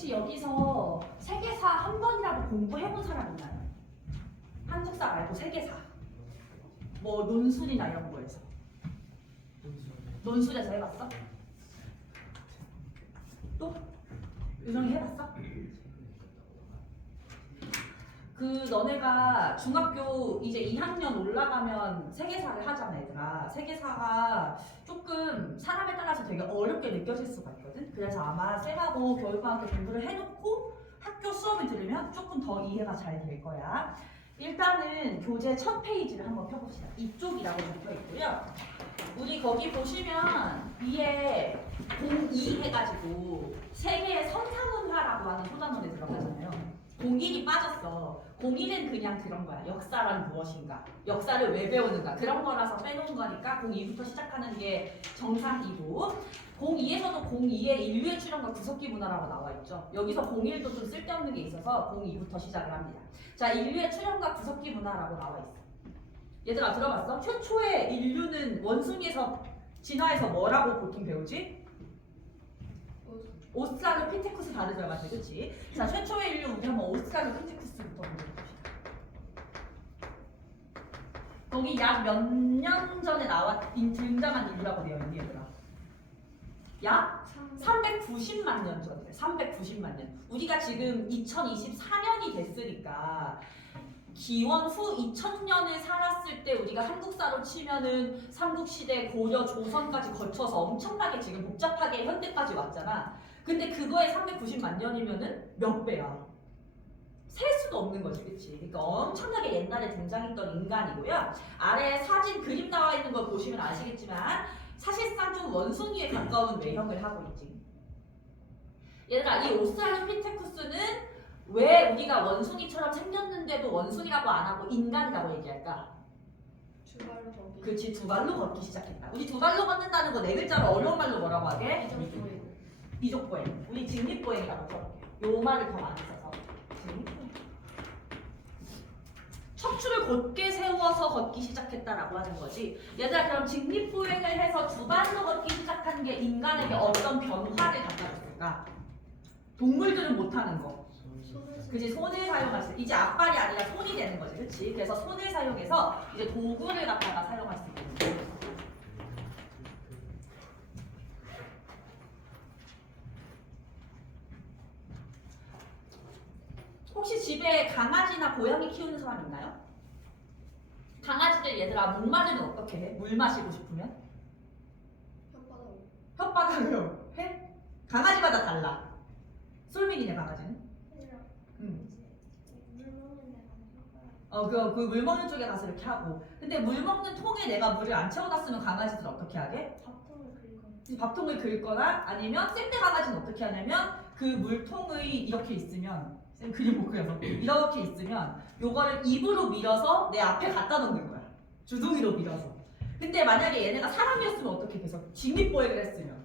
혹시 여기서 세계사 한 번이라도 공부해본 사람 있나요? 한국사 말고 세계사. 뭐 논술이나 이런 거에서. 논술에서 해봤어? 또? 유정이 해봤어? 그 너네가 중학교 이제 2학년 올라가면 세계사를 하잖아 얘들아. 세계사가 조금 사람에 따라서 되게 어렵게 느껴질 수가 있거든. 그래서 아마 쌤하고 교육과학교 공부를 해놓고 학교 수업을 들으면 조금 더 이해가 잘 될 거야. 일단은 교재 첫 페이지를 한번 펴봅시다. 이쪽이라고 적혀 있고요. 우리 거기 보시면 위에 02 해가지고 세계의 선사문화라고 하는 소단원에 들어가잖아요. 01이 빠졌어. 01은 그냥 그런 거야. 역사란 무엇인가, 역사를 왜 배우는가 그런 거라서 빼놓은 거니까 02부터 시작하는 게 정상이고, 02에서도 02의 인류의 출현과 구석기 문화라고 나와 있죠. 여기서 01도 좀 쓸데없는 게 있어서 02부터 시작을 합니다. 자, 인류의 출현과 구석기 문화라고 나와 있어. 얘들아 들어봤어? 최초의 인류는 원숭이에서 진화해서 뭐라고 보통 배우지? 오스트랄로피테쿠스 다들 들어봤지, 그치? 자, 최초의 인류 우리 한번 오스트랄로피테쿠스부터 먼저 봅시다. 거기 약 몇 년 전에 등장한 인류라고 되어 있니 얘들아? 약 390만 년 전이래. 390만 년. 우리가 지금 2024년이 됐으니까 기원 후 2000년을 살았을 때 우리가 한국사로 치면은 삼국시대, 고려, 조선까지 거쳐서 엄청나게 지금 복잡하게 현대까지 왔잖아. 근데 그거에 390만 년이면은 몇 배야? 셀 수도 없는 거지, 그치? 그러니까 엄청나게 옛날에 등장했던 인간이고요. 아래 사진 그림 나와 있는 걸 보시면 아시겠지만 사실상 좀 원숭이에 가까운 외형을 하고 있지. 얘들아, 이 오스트랄로피테쿠스는 왜 우리가 원숭이처럼 생겼는데도 원숭이라고 안 하고 인간이라고 얘기할까? 두 발로 걷기. 그치, 두 발로 걷기 시작했다. 우리 두 발로 걷는다는 거 네 글자로 어려운 말로 뭐라고 하게? 이정도예요. 이족보행. 우리 직립보행이라고 써볼게요. 요 말을 더 많이 써서 직립보행. 척추를 곧게 세워서 걷기 시작했다라고 하는 거지. 얘들아, 그럼 직립보행을 해서 두 발로 걷기 시작한 게 인간에게 어떤 변화를 갖다 줬을까? 동물들은 못하는 거. 그치, 손을 사용할 수, 이제 앞발이 아니라 손이 되는 거지, 그치? 그래서 손을 사용해서 이제 도구를 갖다가 사용할 수 있는 거지. 혹시 집에 강아지나 고양이 키우는 사람 있나요? 강아지들 얘들아, 목마르면 어떻게 해? 물 마시고 싶으면? 혓바닥. 혓바닥으로 해? 강아지마다 달라. 솔민이네 강아지는. 응. 물 먹는 데 가서 그 물 먹는 쪽에 가서 이렇게 하고. 근데 물 먹는 통에 내가 물을 안 채워놨으면 강아지들 어떻게 하게? 밥통을 긁거나. 밥통을 긁거나 아니면 생대 강아지는 어떻게 하냐면 그 물통의 이렇게 있으면, 쌤 그림 못 그려서 이렇게 있으면 요거를 입으로 밀어서 내 앞에 갖다 놓는 거야. 주둥이로 밀어서. 근데 만약에 얘네가 사람이었으면 어떻게 돼서 직립보행을 했으면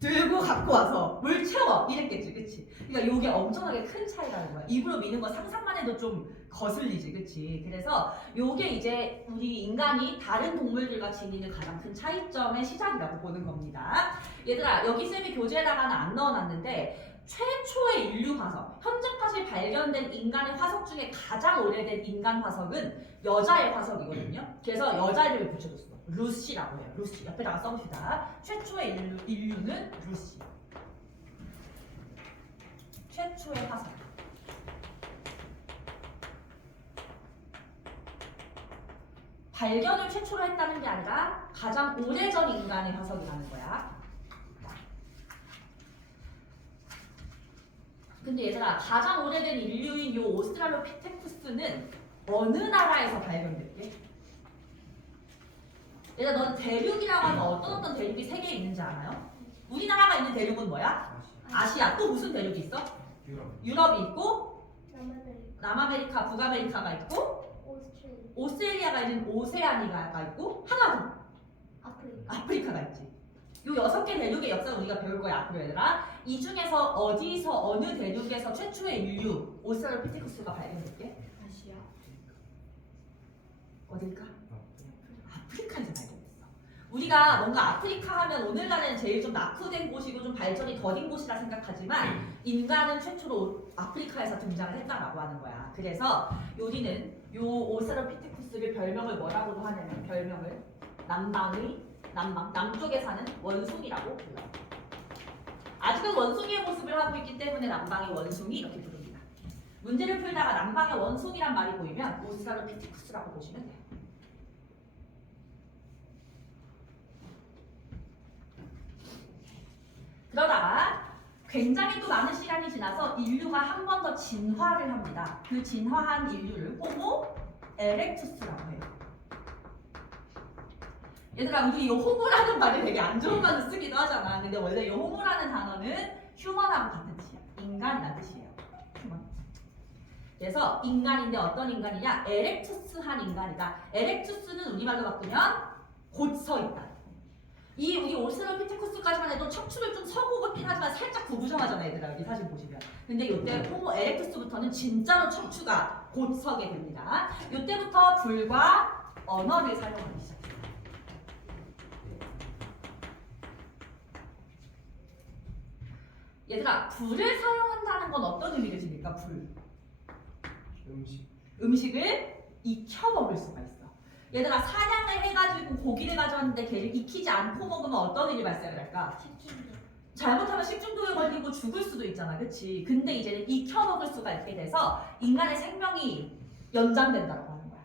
들고 갖고 와서 물 채워 이랬겠지, 그치? 그러니까 요게 엄청나게 큰 차이라는 거야. 입으로 미는 거 상상만 해도 좀 거슬리지, 그치? 그래서 요게 이제 우리 인간이 다른 동물들과 지니는 가장 큰 차이점의 시작이라고 보는 겁니다. 얘들아, 여기 쌤이 교재에다가는 안 넣어놨는데 최초의 인류 화석, 현재까지 발견된 인간의 화석 중에 가장 오래된 인간 화석은 여자의 화석이거든요. 그래서 여자 이름을 붙여줬어. 루시라고 해요. 루시. 옆에다가 써봅시다. 최초의 인류는 루시. 최초의 화석. 발견을 최초로 했다는 게 아니라 가장 오래전 인간의 화석이라는 거야. 근데 얘들아, 가장 오래된 인류인 요 오스트랄로피테쿠스는 어느 나라에서 발견됐게? 얘들아, 넌 대륙이라고 하면 어떤 대륙이 세계에 있는지 알아요? 우리나라가 있는 대륙은 뭐야? 아시아. 또 무슨 대륙이 있어? 유럽이 있고, 남아메리카, 북아메리카가 있고, 오스트레일리아가 있는 오세아니아가 있고, 하나 더 아프리카가 있지. 요 6개 대륙의 역사를 우리가 배울 거야, 앞으로 얘들아. 이 중에서 어디서 어느 대륙에서 최초의 인류 오스트랄로피테쿠스가 발견됐게? 아시아. 어딜까? 아프리카에서 발견됐어. 우리가 뭔가 아프리카 하면 오늘날에는 제일 좀 낙후된 곳이고 좀 발전이 더딘 곳이라 생각하지만 인간은 최초로 아프리카에서 등장을 했다라고 하는 거야. 그래서 요리는 요 오스트랄로피테쿠스를 별명을 뭐라고도 하냐면 별명을 남쪽에 사는 원숭이라고 불러요. 아직은 원숭이의 모습을 하고 있기 때문에 남방의 원숭이 이렇게 부릅니다. 문제를 풀다가 남방의 원숭이란 말이 보이면 오스트랄로피테쿠스라고 보시면 돼요. 그러다가 굉장히 또 많은 시간이 지나서 인류가 한 번 더 진화를 합니다. 그 진화한 인류를 호모 에렉투스라고 해요. 얘들아, 우리 이 호모라는 말이 되게 안 좋은 말로 쓰기도 하잖아. 근데 원래 이 호모라는 단어는 휴먼하고 같은 뜻이야. 인간이라는 뜻이에요. 휴먼. 그래서 인간인데 어떤 인간이냐? 에렉투스한 인간이다. 에렉투스는 우리말로 바꾸면 곧 서 있다. 이 우리 오스트랄로피테쿠스까지만 해도 척추를 좀 서고 걷긴 하지만 살짝 구부정하잖아, 얘들아. 여기 사진 보시면. 근데 이때 호모 에렉투스부터는 진짜로 척추가 곧 서게 됩니다. 이때부터 불과 언어를 사용하기 시작해요. 얘들아, 불을 사용한다는 건 어떤 의미를 지닐까? 불. 음식을 익혀 먹을 수가 있어. 얘들아, 사냥을 해가지고 고기를 가져왔는데 걔를 익히지 않고 먹으면 어떤 일이 발생을 할까? 식중독. 잘못하면 식중독에 걸리고 죽을 수도 있잖아, 그치? 근데 이제는 익혀 먹을 수가 있게 돼서 인간의 생명이 연장된다고 하는 거야.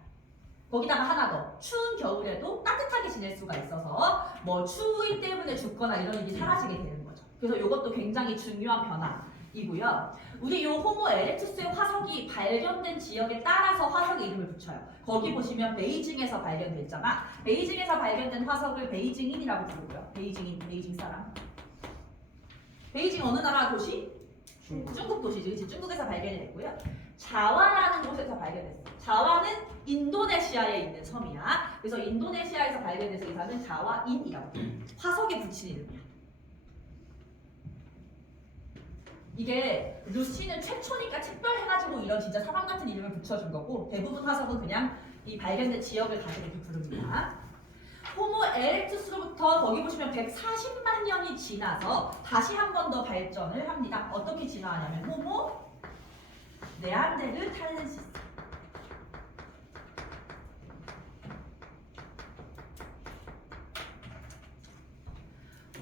거기다가 하나 더, 추운 겨울에도 따뜻하게 지낼 수가 있어서 뭐 추위 때문에 죽거나 이런 일이 사라지게 되는 거죠. 그래서 이것도 굉장히 중요한 변화이고요. 우리 요 호모 에렉투스의 화석이 발견된 지역에 따라서 화석의 이름을 붙여요. 거기 보시면 베이징에서 발견됐잖아. 베이징에서 발견된 화석을 베이징인이라고 부르고요. 베이징인, 베이징 사람. 베이징 어느 나라 도시? 중국 도시지. 그치? 중국에서 발견이 됐고요. 자와라는 곳에서 발견됐어요. 자와는 인도네시아에 있는 섬이야. 그래서 인도네시아에서 발견돼서 이 사람은 자와인이라고 해요. 화석에 붙인 이름이야. 이게 루시는 최초니까 특별해가지고 이런 진짜 사람 같은 이름을 붙여준 거고 대부분 화석은 그냥 이 발견된 지역을 가지고 이렇게 부릅니다. 호모 에렉투스로부터 거기 보시면 140만 년이 지나서 다시 한 번 더 발전을 합니다. 어떻게 진화하냐면 호모 네안데르탈렌시스.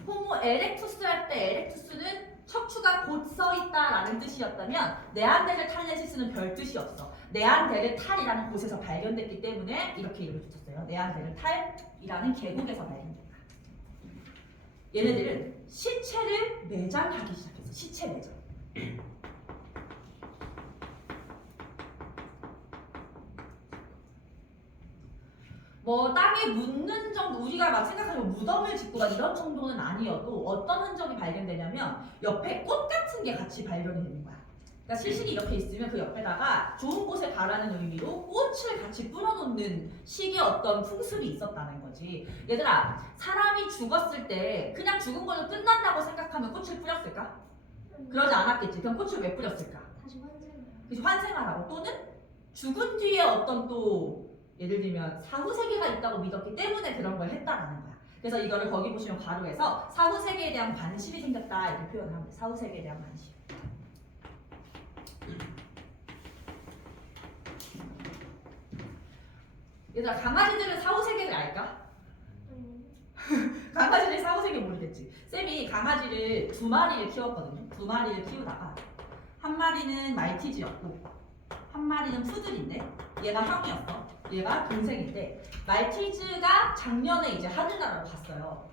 호모 에렉투스 할 때 에렉투스는 척추가 곧 서 있다라는 뜻이었다면 네안데르탈렌시스는 별 뜻이 없어. 네안데르탈이라는 곳에서 발견됐기 때문에 이렇게 이름을 붙였어요. 네안데르탈이라는 계곡에서 발견됐다. 얘네들은 시체를 매장하기 시작했어. 시체 매장. 뭐 땅에 묻는 정도, 우리가 막 생각하면 무덤을 짓고 막 이런 정도는 아니어도 어떤 흔적이 발견되냐면 옆에 꽃 같은 게 같이 발견이 되는 거야. 그러니까 시신이 이렇게 있으면 그 옆에다가 좋은 곳에 가라는 의미로 꽃을 같이 뿌려놓는 식의 어떤 풍습이 있었다는 거지. 얘들아, 사람이 죽었을 때 그냥 죽은 걸로 끝난다고 생각하면 꽃을 뿌렸을까? 그러지 않았겠지. 그럼 꽃을 왜 뿌렸을까? 다시 환생해요. 그래서 환생하라고. 또는 죽은 뒤에 어떤 또 예를 들면 사후세계가 있다고 믿었기 때문에 그런 걸 했다라는 거야. 그래서 이거를 거기 보시면 괄호에서 사후세계에 대한 관심이 생겼다 이렇게 표현을 합니다. 사후세계에 대한 관심. 얘들아, 강아지들은 사후세계를 알까? 강아지들 사후세계 모르겠지. 쌤이 강아지를 2마리를 키웠거든요. 2마리를 키우다가 한 마리는 말티즈였고 한 마리는 푸들인데 얘가 형이었어. 얘가 동생인데 말티즈가 작년에 이제 하늘나라로 갔어요.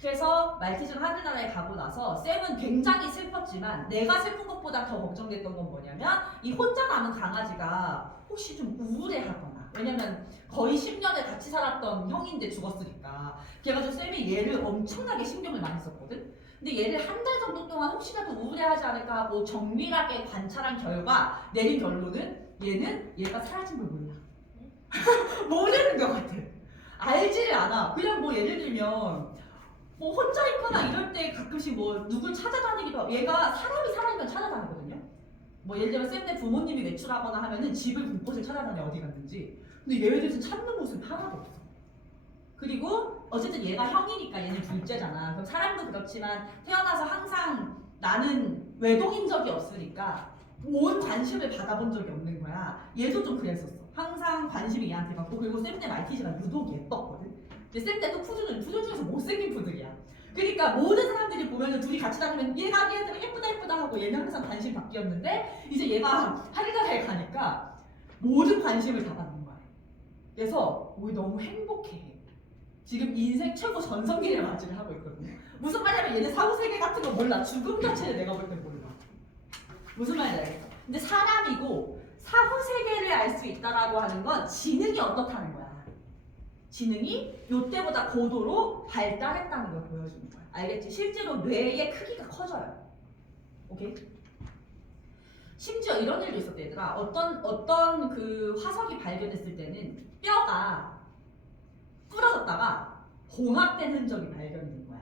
그래서 말티즈가 하늘나라에 가고 나서 쌤은 굉장히 슬펐지만 내가 슬픈 것보다 더 걱정됐던 건 뭐냐면 이 혼자 남은 강아지가 혹시 좀 우울해하거나, 왜냐면 거의 10년을 같이 살았던 형인데 죽었으니까. 그래가지고 쌤이 얘를 엄청나게 신경을 많이 썼거든. 근데 얘를 한 달 정도 동안 혹시라도 우울해하지 않을까 하고 정밀하게 관찰한 결과 내린 결론은 얘가 사라진 걸 몰라. 모르는 것 같아. 알지를 않아. 그냥 뭐 예를 들면 뭐 혼자 있거나 이럴 때 가끔씩 뭐 누굴 찾아다니기도 하고, 얘가 사람이 살아있면 찾아다니거든요. 뭐 예를 들면 쌤네 부모님이 외출하거나 하면은 집을 곳곳을 찾아다녀 어디 갔는지. 근데 얘네들은 찾는 모습이 하나도 없어. 그리고 어쨌든 얘가 형이니까 얘는 둘째잖아. 그럼 사람도 그렇지만 태어나서 항상 나는 외동인 적이 없으니까 온 관심을 받아본 적이 없는 거야. 얘도 좀 그랬었어. 항상 관심이 얘한테 받고 그리고 쌤때 말티즈가 유독 예뻤거든. 근데 쌤때도 푸들 중에서 못생긴 푸들이야. 그러니까 모든 사람들이 보면은 둘이 같이 다니면 얘가 얘들은 예쁘다 예쁘다 하고 얘는 항상 관심 받기였는데 이제 얘가 하늘나라에 가니까 모든 관심을 다 받는 거야. 그래서 우리 너무 행복해. 지금 인생 최고 전성기를 맞이를 하고 있거든요. 무슨 말이냐면 얘는 사후세계 같은 거 몰라. 죽음 자체를 내가 볼 때 몰라. 무슨 말인지 알겠어? 근데 사람이고 사후세계를 알 수 있다라고 하는 건 지능이 어떻다는 거야. 지능이 요때보다 고도로 발달했다는 걸 보여주는 거야. 알겠지? 실제로 뇌의 크기가 커져요. 오케이? 심지어 이런 일도 있었대 얘들아. 어떤 그 화석이 발견됐을 때는 뼈가 부러졌다가 봉합된 흔적이 발견된 거야.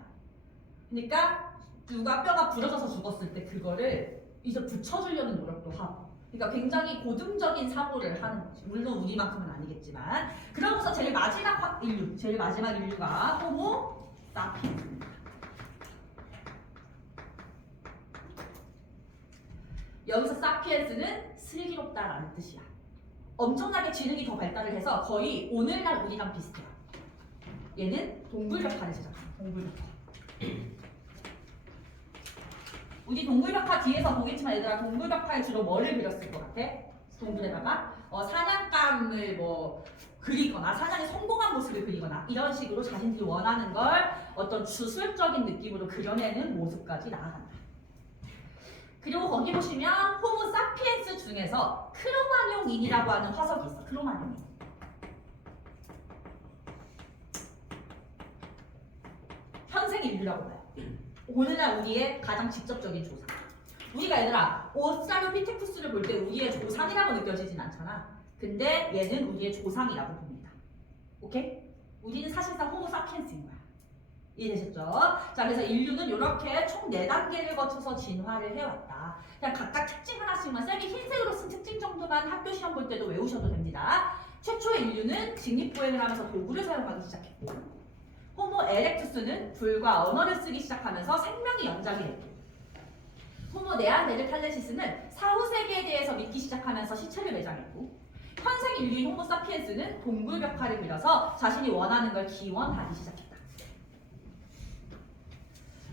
그러니까 누가 뼈가 부러져서 죽었을 때 그거를 이제 붙여주려는 노력도 하고. 그러니까 굉장히 고등적인 사고를 하는 거지. 물론 우리만큼은 아니겠지만. 그러고서 제일 마지막 인류가 호모 사피엔스입니다. 여기서 사피엔스는 슬기롭다라는 뜻이야. 엄청나게 지능이 더 발달을 해서 거의 오늘날 우리랑 비슷해요. 얘는 동굴벽화를 제작합니다. 동굴벽화. 우리 동굴벽화 뒤에서 보겠지만 얘들아 동굴벽화에 주로 뭐를 그렸을 것 같아? 동굴에다가 사냥감을 뭐 그리거나 사냥에 성공한 모습을 그리거나 이런 식으로 자신들이 원하는 걸 어떤 주술적인 느낌으로 그려내는 모습까지 나아간다. 그리고 거기 보시면 호모 사피엔스 중에서 크로마뇽인이라고 하는 화석이 있어. 크로마뇽인. 현생 인류라고 봐요. 오늘날 우리의 가장 직접적인 조상. 우리가 얘들아 오스트랄로피테쿠스를 볼 때 우리의 조상이라고 느껴지진 않잖아. 근데 얘는 우리의 조상이라고 봅니다. 오케이? 우리는 사실상 호모 사피엔스인 거야. 이해되셨죠? 자, 그래서 인류는 이렇게 총 4단계를 거쳐서 진화를 해왔다. 그냥 각각 특징 하나씩만 쌤이 흰색으로 쓴 특징 정도만 학교 시험 볼 때도 외우셔도 됩니다. 최초의 인류는 직립보행을 하면서 도구를 사용하기 시작했고, 호모 에렉투스는 불과 언어를 쓰기 시작하면서 생명이 연장이 됐고, 호모 네안데르탈렌시스는 사후세계에 대해서 믿기 시작하면서 시체를 매장했고, 현생 인류인 호모 사피엔스는 동굴벽화를 그려서 자신이 원하는 걸 기원하기 시작했다.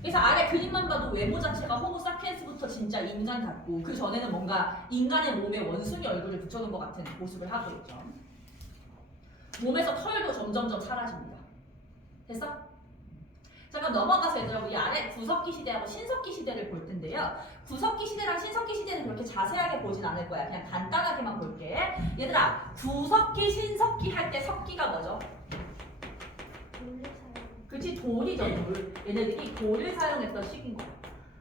그래서 아래 그림만 봐도 외모 자체가 호모 사피엔스부터 진짜 인간 같고 그 전에는 뭔가 인간의 몸에 원숭이 얼굴을 붙여놓은 것 같은 모습을 하고 있죠. 몸에서 털도 점점점 사라집니다. 됐어? 잠깐 넘어가서 얘들아 우리 아래 구석기 시대하고 신석기 시대를 볼 텐데요. 구석기 시대랑 신석기 시대는 그렇게 자세하게 보진 않을 거야. 그냥 간단하게만 볼게. 얘들아 구석기, 신석기 할 때 석기가 뭐죠? 그치 돌이죠 돌. 얘네들이 돌을 사용했던 시기인 거야.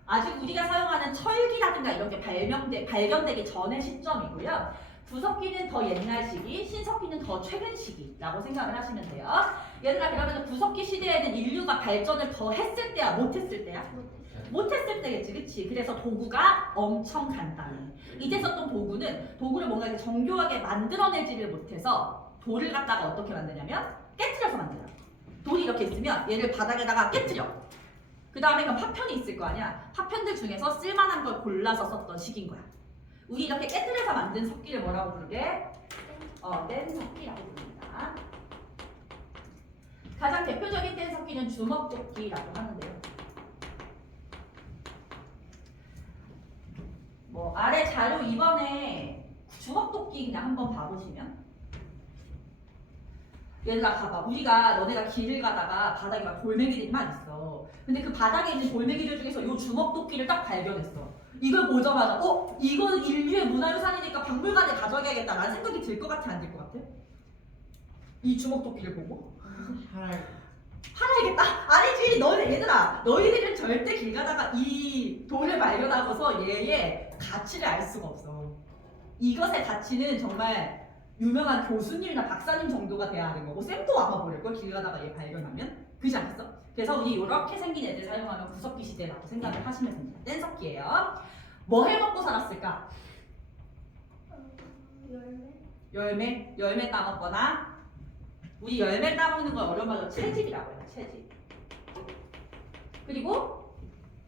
아직 우리가 사용하는 철기라든가 이런 게 발견되기 전의 시점이고요. 구석기는 더 옛날 시기, 신석기는 더 최근 시기라고 생각을 하시면 돼요. 얘들아 그러면 구석기 시대에는 인류가 발전을 더 했을 때야 못했을 때야? 못했을 때겠지 그치? 그래서 도구가 엄청 간단해. 이제 썼던 도구를 뭔가 이렇게 정교하게 만들어내지를 못해서 돌을 갖다가 어떻게 만드냐면 깨트려서 만들어. 돌이 이렇게 있으면 얘를 바닥에다가 깨트려. 그 다음에 그럼 파편이 있을 거 아니야. 파편들 중에서 쓸만한 걸 골라서 썼던 식인 거야. 우리 이렇게 깨트려서 만든 석기를 뭐라고 부르게? 뗀석기라고 부릅니다. 가장 대표적인 뗀석기는 주먹도끼라고 하는데요. 뭐 아래 자료 2번에 주먹도끼 그냥 한번 봐보시면 얘들아 봐봐. 우리가 너네가 길을 가다가 바닥에 막 돌멩이들이 막 있어. 근데 그 바닥에 있는 돌멩이들 중에서 요 주먹도끼를 딱 발견했어. 이걸 보자마자 이건 인류의 문화유산이니까 박물관에 가져가야겠다라는 생각이 들 것 같아 안 들 것 같아? 이 주먹도끼를 보고? 팔아야겠다. 아니지 얘들아 너희들은 절대 길 가다가 이 돌을 발견하고서 얘의 가치를 알 수가 없어. 이것의 가치는 정말 유명한 교수님이나 박사님 정도가 돼야 하는 거고 쌤도 아마 모를걸 길 가다가 얘 발견하면. 그렇지 않겠어? 그래서 우리 이렇게 생긴 애들 사용하면 구석기 시대라고 생각을 하시면 됩니다. 뗀석기예요. 뭐 해먹고 살았을까? 열매 열매 따먹거나 우리 열매 따먹는 걸 어려운 말로 채집이라고 해요. 채집. 그리고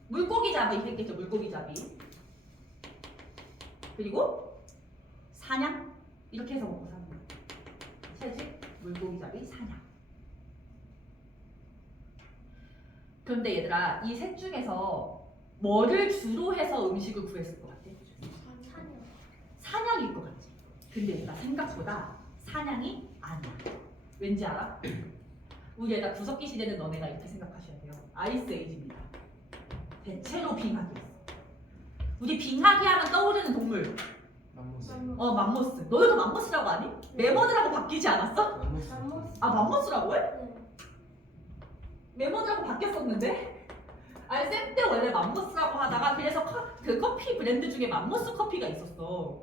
물고기잡이 있겠죠. 물고기잡이. 그리고 사냥 이렇게 해서 먹고 사는 거예요. 채집, 물고기잡이, 사냥. 그런데 얘들아 이 셋 중에서 뭐를 주로 해서 음식을 구했을 것 같아? 사냥. 사냥일 것 같지. 근데 얘들아 생각보다 사냥이 아니야. 왠지 알아? 우리 얘들아 구석기 시대는 너네가 이렇게 생각하셔야 돼요. 아이스 에이지입니다. 대체로 빙하기였어. 우리 빙하기 하면 떠오르는 동물. 맘모스. 맘모스. 너희도 맘모스라고 아니? 메모드라고 바뀌지 않았어? 맘모스. 맘모스. 맘모스라고 해? 네. 메모드라고 바뀌었었는데? 아니 쌤 때 원래 맘모스라고 하다가 그래서 그 커피 브랜드 중에 맘모스 커피가 있었어.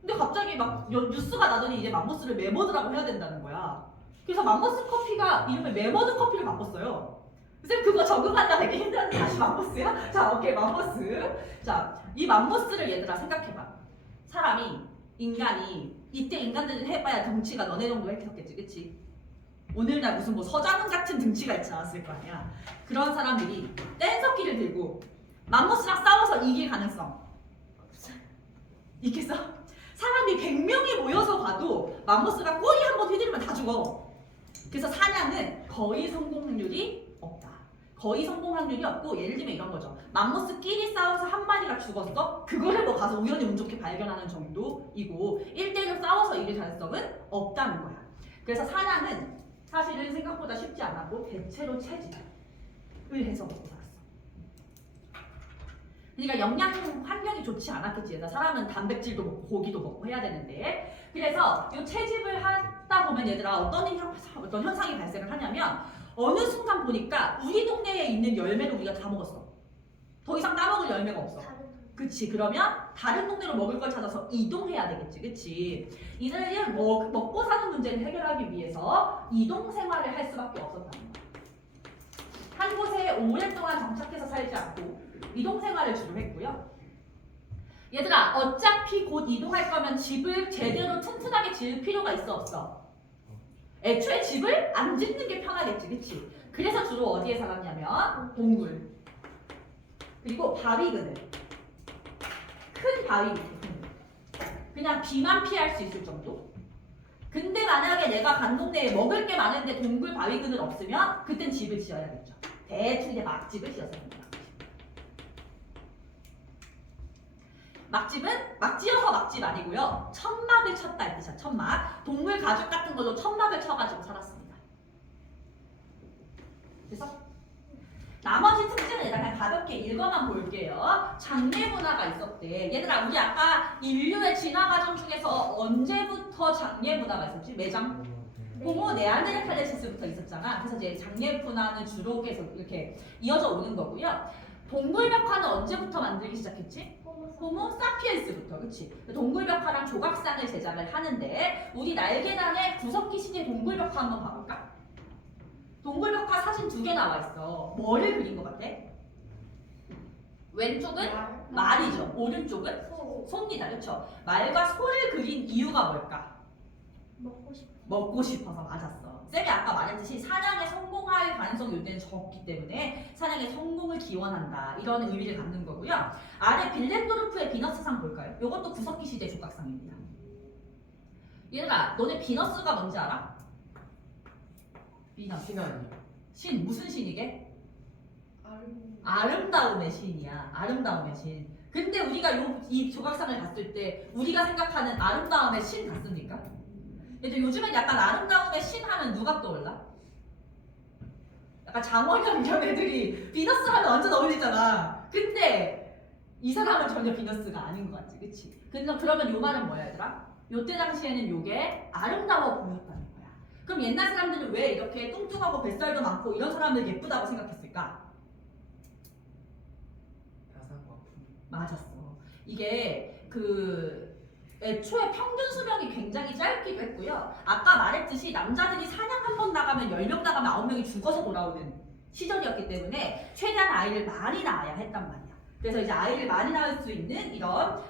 근데 갑자기 막 뉴스가 나더니 이제 맘모스를 메모드라고 해야 된다는 거야. 그래서 맘모스 커피가 이름을 메모드 커피로 바꿨어요. 쌤 그거 적응하다 되게 힘들었는데 다시 맘모스야? 자 오케이 맘모스. 자 이 맘모스를 얘들아 생각해봐. 사람이 인간이 이때 인간들은 해봐야 덩치가 너네 정도 했었겠지 그치? 오늘날 무슨 뭐 서장훈 같은 등치가 있지 않았을 거 아니야. 그런 사람들이 뗀석기를 들고 맘모스랑 싸워서 이길 가능성 있겠어? 사람이 100명이 모여서 가도 맘모스가 꼬리 한번 휘두르면 다 죽어. 그래서 사냥은 거의 성공 확률이 없다. 거의 성공 확률이 없고 예를 들면 이런 거죠. 맘모스끼리 싸워서 한 마리가 죽었어? 그거를 뭐 가서 우연히 운 좋게 발견하는 정도이고 1대1로 싸워서 이길 가능성은 없다는 거야. 그래서 사냥은 사실은 생각보다 쉽지 않았고 대체로 채집을 해서 먹고 살았어. 그러니까 영양 환경이 좋지 않았겠지. 얘들아. 사람은 단백질도 먹고 고기도 먹고 해야 되는데 그래서 이 채집을 하다 보면 얘들아 어떤 현상이 발생을 하냐면 어느 순간 보니까 우리 동네에 있는 열매를 우리가 다 먹었어. 더 이상 따먹을 열매가 없어. 그치. 그러면 다른 동네로 먹을 걸 찾아서 이동해야 되겠지. 그치. 이들이 먹고 사는 문제를 해결하기 위해서 이동 생활을 할 수밖에 없었다는 거야. 한 곳에 오랫동안 정착해서 살지 않고 이동 생활을 주로 했고요. 얘들아 어차피 곧 이동할 거면 집을 제대로 튼튼하게 지을 필요가 있어 없어? 애초에 집을 안 짓는 게 편하겠지. 그치. 그래서 주로 어디에 살았냐면 동굴 그리고 바위 그늘 큰 바위 밑에 그냥 비만 피할 수 있을 정도. 근데 만약에 내가 간 동네에 먹을 게 많은데 동굴 바위 그늘 없으면 그땐 집을 지어야겠죠. 대충 이제 막집을 지었습니다. 막집은 막 지어서 막집 아니고요. 천막을 쳤다 이 뜻이야. 천막. 동물 가죽 같은 걸로 천막을 쳐가지고 살았습니다. 그래서 나머지 특징은 얘들아 그냥 가볍게 읽어만 볼게요. 장례 문화가 있었대. 얘들아 우리 아까 인류의 진화 과정 중에서 언제부터 장례 문화가 있었지? 매장? 호모 네안데르탈렌시스부터 있었잖아. 그래서 이제 장례 문화는 주로 계속 이렇게 이어져 오는 거고요. 동굴벽화는 언제부터 만들기 시작했지? 호모 사피엔스부터. 그치? 동굴벽화랑 조각상을 제작을 하는데 우리 날개단의 구석기 시대 동굴벽화 한번 봐볼까? 동굴벽화 사진 2개 나와 있어. 뭐를 그린 것 같아? 왼쪽은 말이죠. 오른쪽은 소입니다. 그렇죠? 말과 소를 그린 이유가 뭘까? 먹고 싶어서. 맞았어. 쌤이 아까 말했듯이 사냥에 성공할 가능성이 이때는 적기 때문에 사냥에 성공을 기원한다. 이런 의미를 갖는 거고요. 아래 빌렌도르프의 비너스상 볼까요? 이것도 구석기 시대 조각상입니다. 얘들아 너네 비너스가 뭔지 알아? 비너스. 신 아니야? 신 무슨 신이게? 아름다움의 신이야. 아름다움의 신. 근데 우리가 이 조각상을 봤을 때 우리가 생각하는 아름다움의 신 같습니까? 근데 요즘엔 약간 아름다움의 신 하면 누가 떠올라? 약간 장원영 이런 애들이 비너스 하면 완전 어울리잖아. 근데 이 사람은 전혀 비너스가 아닌 것 같지, 그치? 그러면 요 말은 뭐야 얘들아? 요때 당시에는 요게 아름다워 보였다는 거야. 그럼 옛날 사람들은 왜 이렇게 뚱뚱하고 뱃살도 많고 이런 사람들 예쁘다고 생각했을까? 가사고 아픔. 맞았어. 이게 애초에 평균 수명이 굉장히 짧기도 했고요. 아까 말했듯이 남자들이 사냥 한 번 나가면 10명 나가면 9명이 죽어서 돌아오는 시절이었기 때문에 최대한 아이를 많이 낳아야 했단 말이야. 그래서 이제 아이를 많이 낳을 수 있는 이런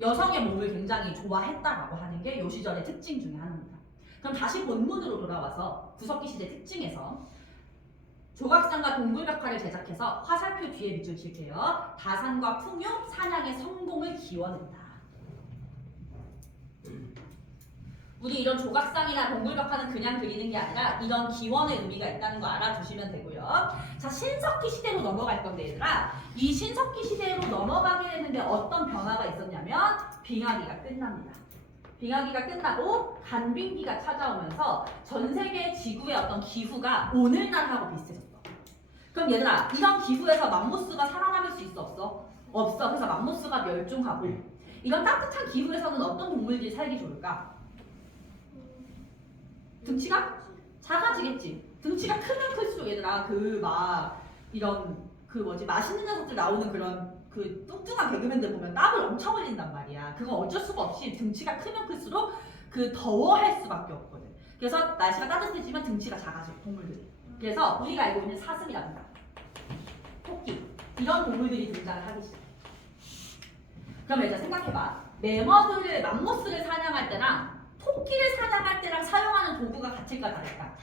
여성의 몸을 굉장히 좋아했다라고 하는 게 이 시절의 특징 중에 하나입니다. 그럼 다시 본문으로 돌아와서 구석기 시대 특징에서 조각상과 동굴벽화를 제작해서 화살표 뒤에 밑줄 칠게요. 다산과 풍요, 사냥의 성공을 기원했다. 우리 이런 조각상이나 동굴벽화는 그냥 그리는 게 아니라 이런 기원의 의미가 있다는 거 알아두시면 되고요. 자, 신석기 시대로 넘어갈 건데 얘들아, 이 신석기 시대로 넘어가게 되는데 어떤 변화가 있었냐면 빙하기가 끝납니다. 빙하기가 끝나고 간빙기가 찾아오면서 전 세계 지구의 어떤 기후가 오늘날하고 비슷해졌어. 그럼 얘들아, 이런 기후에서 맘모스가 살아남을 수 있어 없어? 없어. 그래서 맘모스가 멸종하고 이런 따뜻한 기후에서는 어떤 동물들이 살기 좋을까? 등치가 작아지겠지. 등치가 크면 클수록 얘들아 이런 맛있는 녀석들 나오는 그런 그 뚱뚱한 개그맨들 보면 땀을 엄청 흘린단 말이야. 그건 어쩔 수가 없이 등치가 크면 클수록 그 더워할 수밖에 없거든. 그래서 날씨가 따뜻해지면 등치가 작아져 동물들이. 그래서 우리가 알고 있는 사슴이라든가 토끼 이런 동물들이 등장을 하기 시작해. 그럼 이제 생각해봐. 맘모스를 사냥할 때랑 토끼를 사냥할 때랑 사용하는 도구가 같을까 다를까?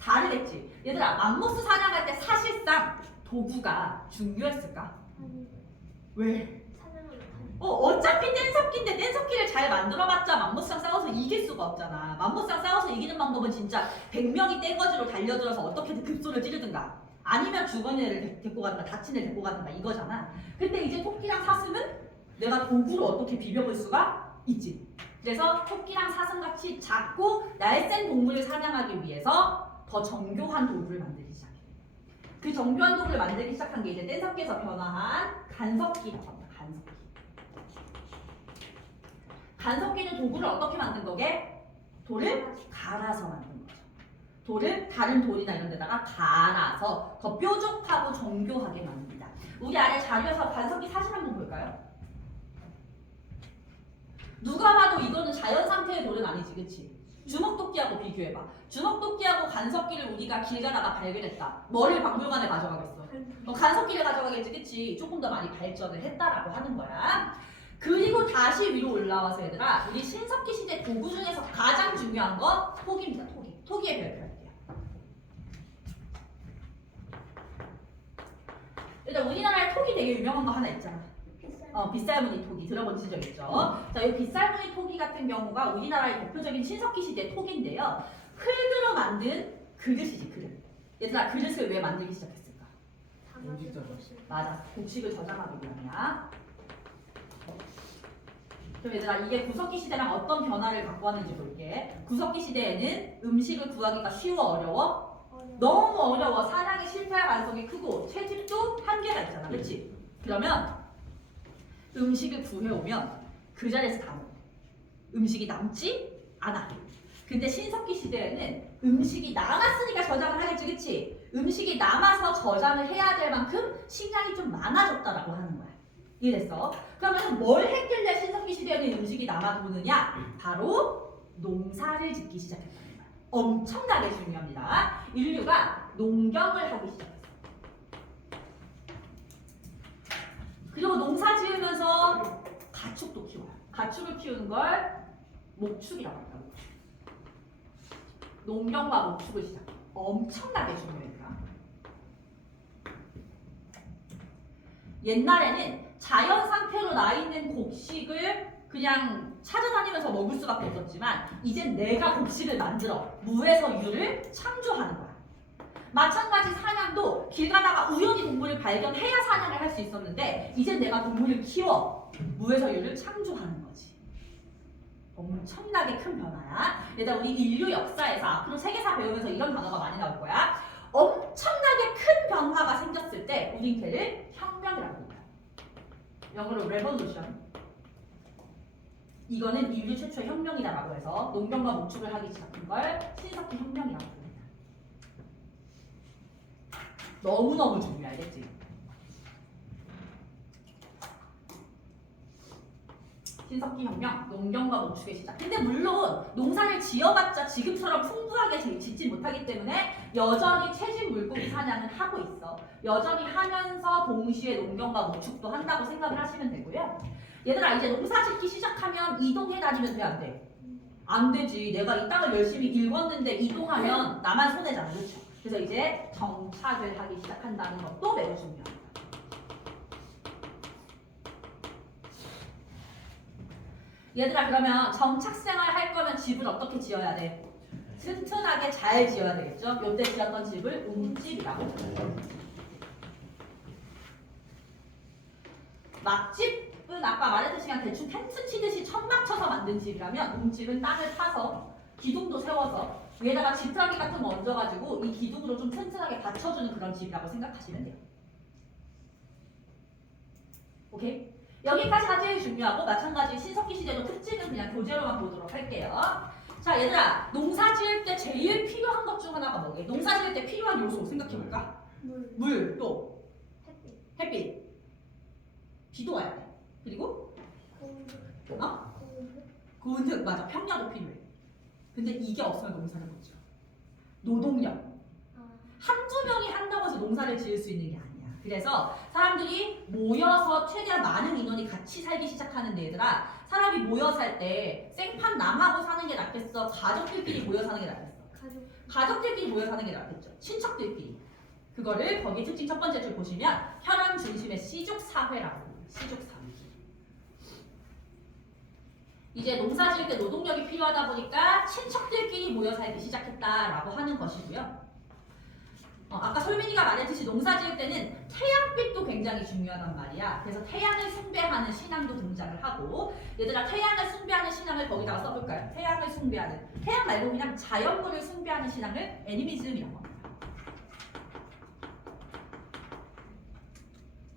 다르겠지. 얘들아, 맘모스 사냥할 때 사실상 도구가 중요했을까? 왜? 어차피 뗀석기인데 뗀석기를 잘 만들어봤자 맘모스랑 싸워서 이길 수가 없잖아. 맘모스랑 싸워서 이기는 방법은 진짜 100명이 떼거지로 달려들어서 어떻게든 급소를 찌르든가 아니면 죽은 애를 데리고 가든가 다친 애를 데리고 가든가 이거잖아. 근데 이제 토끼랑 사슴은 내가 도구로 어떻게 비벼볼 수가 있지. 그래서 토끼랑 사슴같이 작고 날쌘 동물을 사냥하기 위해서 더 정교한 도구를 만들기 시작해. 그 정교한 도구를 만들기 시작한 게 이제 뗀석기에서 변화한 간석기라고 합니다. 간석기. 간석기는 도구를 어떻게 만든 거게? 돌을 갈아서 만든 거죠. 돌을 다른 돌이나 이런 데다가 갈아서 더 뾰족하고 정교하게 만듭니다. 우리 아래 자료에서 간석기 사진 한번 볼까요? 누가 봐도 이거는 자연 상태의 돌은 아니지, 그치? 주먹토끼하고 비교해봐. 주먹토끼하고 간석기를 우리가 길 가다가 발견했다. 뭐를 박물관에 가져가겠어? 간석기를 가져가겠지, 그치? 조금 더 많이 발전을 했다라고 하는 거야. 그리고 다시 위로 올라와서 얘들아, 우리 신석기 시대 도구 중에서 가장 중요한 건 톡입니다. 톡이. 톡이의 별표할게요. 일단 우리나라에 톡이 되게 유명한 거 하나 있잖아. 빗살무늬 토기 들어본 적 있죠? 자, 이 빗살무늬 토기 같은 경우가 우리나라의 대표적인 신석기 시대 톡인데요. 흙으로 만든 그릇이지, 그릇. 얘들아, 그릇을 왜 만들기 시작했을까? 맞아, 곡식을 저장하기 위함이야. 그럼 얘들아, 이게 구석기 시대랑 어떤 변화를 갖고 왔는지 볼게. 구석기 시대에는 음식을 구하기가 쉬워, 어려워? 너무 어려워. 사냥에 실패할 가능성이 크고 채집도 한계가 있잖아, 그렇지? 그러면 음식을 구해오면 그 자리에서 다 먹어. 음식이 남지 않아. 근데 신석기 시대에는 음식이 남았으니까 저장을 하겠지, 그치? 음식이 남아서 저장을 해야 될 만큼 식량이 좀 많아졌다라고 하는 거야. 이해됐어? 그러면 뭘 했길래 신석기 시대에는 음식이 남아도느냐? 바로 농사를 짓기 시작했다는 거야. 엄청나게 중요합니다. 인류가 농경을 하기 시작했어. 그리고 농사 지으면서 가축도 키워요. 가축을 키우는 걸 목축이라고 합니다. 농경과 목축을 시작해요. 엄청나게 중요해요. 옛날에는 자연 상태로 나 있는 곡식을 그냥 찾아다니면서 먹을 수밖에 없었지만 이젠 내가 곡식을 만들어 무에서 유를 창조하는 거야. 마찬가지 사냥도 길 가다가 우연히 동물을 발견해야 사냥을 할 수 있었는데 이젠 내가 동물을 키워 무에서 유를 창조하는 거지. 엄청나게 큰 변화야. 얘들아, 우리 인류 역사에서 앞으로 세계사 배우면서 이런 단어가 많이 나올 거야. 엄청나게 큰 변화가 생겼을 때 우린 걔를 혁명이라고 합니다. 영어로 revolution. 이거는 인류 최초의 혁명이다라고 해서 농경과 목축을 하기 시작한 걸 신석기 혁명이라고 합니다. 너무너무 중요해, 알겠지? 신석기 혁명, 농경과 목축의 시작. 근데 물론 농사를 지어봤자 지금처럼 풍부하게 짓지 못하기 때문에 여전히 채집 물고기 사냥은 하고 있어. 여전히 하면서 동시에 농경과 목축도 한다고 생각을 하시면 되고요. 얘들아, 이제 농사 짓기 시작하면 이동해 다니면 돼, 안 돼? 안 되지. 내가 이 땅을 열심히 읽었는데 이동하면 나만 손해잖아. 그렇죠? 그래서 이제 정착을 하기 시작한다는 것도 매우 중요합니다. 얘들아 그러면 정착생활 할 거면 집을 어떻게 지어야 돼? 튼튼하게 잘 지어야 되겠죠? 요때 지었던 집을 웅집이라고 해요. 막집은 아까 말했듯이 그냥 대충 텐트 치듯이 천막 쳐서 만든 집이라면 웅집은 땅을 파서 기둥도 세워서 위에다가 지푸라기 같은 거 얹어가지고 이 기둥으로 좀 튼튼하게 받쳐주는 그런 집이라고 생각하시면 돼요. 오케이? 여기까지가 제일 중요하고 마찬가지 신석기 시대도 특징은 그냥 교재로만 보도록 할게요. 자 얘들아 농사 지을 때 제일 필요한 것 중 하나가 뭐게? 농사 지을 때 필요한 요소 생각해볼까? 물, 또 햇빛. 햇빛, 비도 와야 돼. 그리고 공기. 어? 공기. 고운 흙 맞아 평야도 필요해. 근데 이게 없으면 농사를 못 지어. 노동력. 아. 한두 명이 한다고 해서 농사를 지을 수 있는 게 아니야. 그래서 사람들이 모여서 최대한 많은 인원이 같이 살기 시작하는데 얘들아 사람이 모여 살 때 생판 남하고 사는 게 낫겠어? 가족들끼리 모여 사는 게 낫겠어? 가족. 가족들끼리 모여 사는 게 낫겠죠. 친척들끼리. 그거를 거기 특징 첫 번째 줄 보시면 혈연 중심의 씨족 사회라고. 씨족 사회. 이제 농사 지을 때 노동력이 필요하다 보니까 친척들끼리 모여 살기 시작했다라고 하는 것이고요. 아까 솔민이가 말했듯이 농사 지을 때는 태양빛도 굉장히 중요하단 말이야. 그래서 태양을 숭배하는 신앙도 등장을 하고 얘들아 태양을 숭배하는 신앙을 거기다가 써볼까요? 태양을 숭배하는 태양 말고 그냥 자연물을 숭배하는 신앙을 애니미즘이라고 합니다.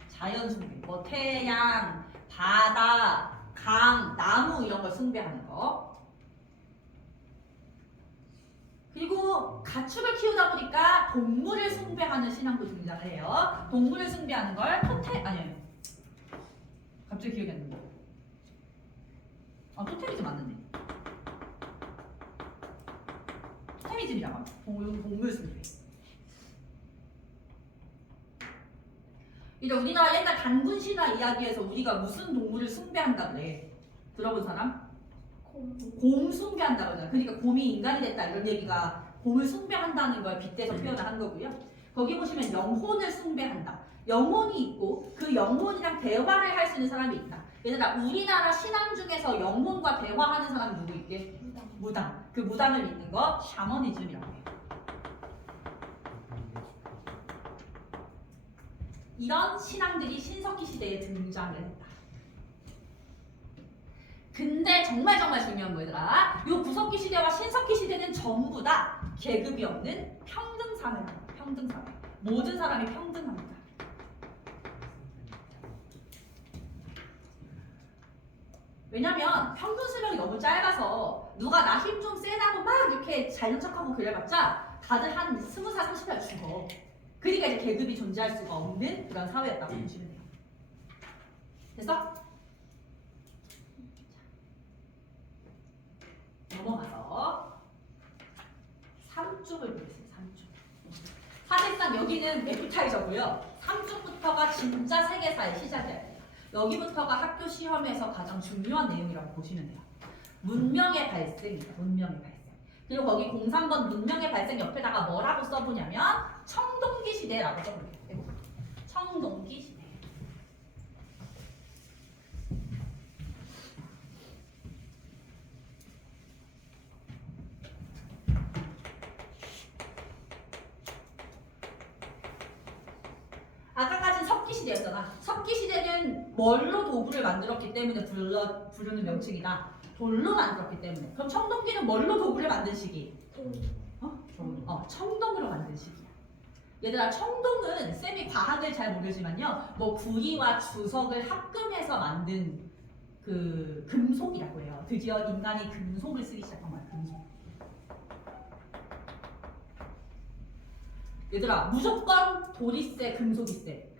자연 숭배, 뭐 태양, 바다, 강, 나무 이런 걸 숭배하는 거. 그리고 가축을 키우다 보니까 동물을 숭배하는 신앙도 등장을 해요. 동물을 숭배하는 걸 아니에요. 갑자기 기억이 안 난다. 토테미즘 맞는데. 토테미즘이라고 합니다. 동물 숭배. 이제 우리나라 옛날 단군 신화 이야기에서 우리가 무슨 동물을 숭배한다 그래. 들어본 사람? 곰 숭배한다 그러잖아. 그러니까 곰이 인간이 됐다 이런 얘기가 곰을 숭배한다는 걸 빗대서 표현을 한 거고요. 거기 보시면 영혼을 숭배한다. 영혼이 있고 그 영혼이랑 대화를 할 수 있는 사람이 있다. 얘들아 우리나라 신앙 중에서 영혼과 대화하는 사람이 누구 있게? 무당. 그 무당을 믿는 거 샤머니즘이라고 해요. 이런 신앙들이 신석기 시대에 등장을 했다. 근데 정말 중요한 거더라. 요 구석기 시대와 신석기 시대는 전부 다 계급이 없는 평등 사회입니다. 평등 사회. 모든 사람이 평등합니다. 왜냐면 평균 수명이 너무 짧아서 누가 나 힘 좀 세다고 막 이렇게 잘난 척하고 그래봤자 다들 한 20살, 30살 죽어. 그러니까 이제 계급이 존재할 수가 없는 그런 사회였다고 보시면 돼요. 됐어? 넘어가서 3쪽을 보겠습니다. 3쪽. 사실상 여기는 에피타이저고요. 3쪽부터가 진짜 세계사의 시작이에요. 여기부터가 학교 시험에서 가장 중요한 내용이라고 보시면 돼요. 문명의 발생입니다. 문명의 발생. 그리고 거기 03번 문명의 발생 옆에다가 뭐라고 써보냐면 청동기 시대라고 써볼게요. 청동기 시대. 아까까지는 석기시대였잖아. 석기시대는 뭘로 도구를 만들었기 때문에 부르는 명칭이다. 돌로 만들었기 때문에. 그럼 청동기는 뭘로 도구를 만든 시기? 청동으로 만든 시기야. 얘들아 청동은 쌤이 과학을 잘 모르지만요. 뭐 구리와 주석을 합금해서 만든 그 금속이라고 해요. 드디어 인간이 금속을 쓰기 시작한 거야. 금속. 얘들아 무조건 돌이 세, 금속이 세?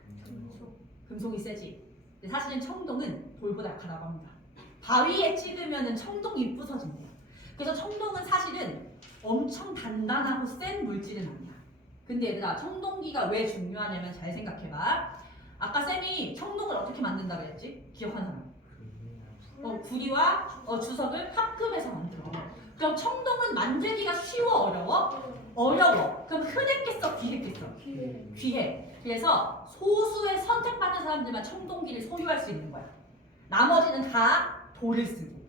금속이 세지. 근데 사실은 청동은 돌보다 약하다고 합니다. 바위에 찍으면 청동이 부서진대요. 그래서 청동은 사실은 엄청 단단하고 센 물질은 아니야. 근데 얘들아 청동기가 왜 중요하냐면 잘 생각해봐. 아까 쌤이 청동을 어떻게 만든다 그랬지? 기억하는 사람? 구리와 주석을 합금해서 만들어. 그럼 청동은 만들기가 쉬워 어려워? 어려워. 그럼 흔했겠어 귀했겠어? 귀해. 그래서 소수의 선택받는 사람들만 청동기를 소유할 수 있는 거야. 나머지는 다 돌을 쓰고.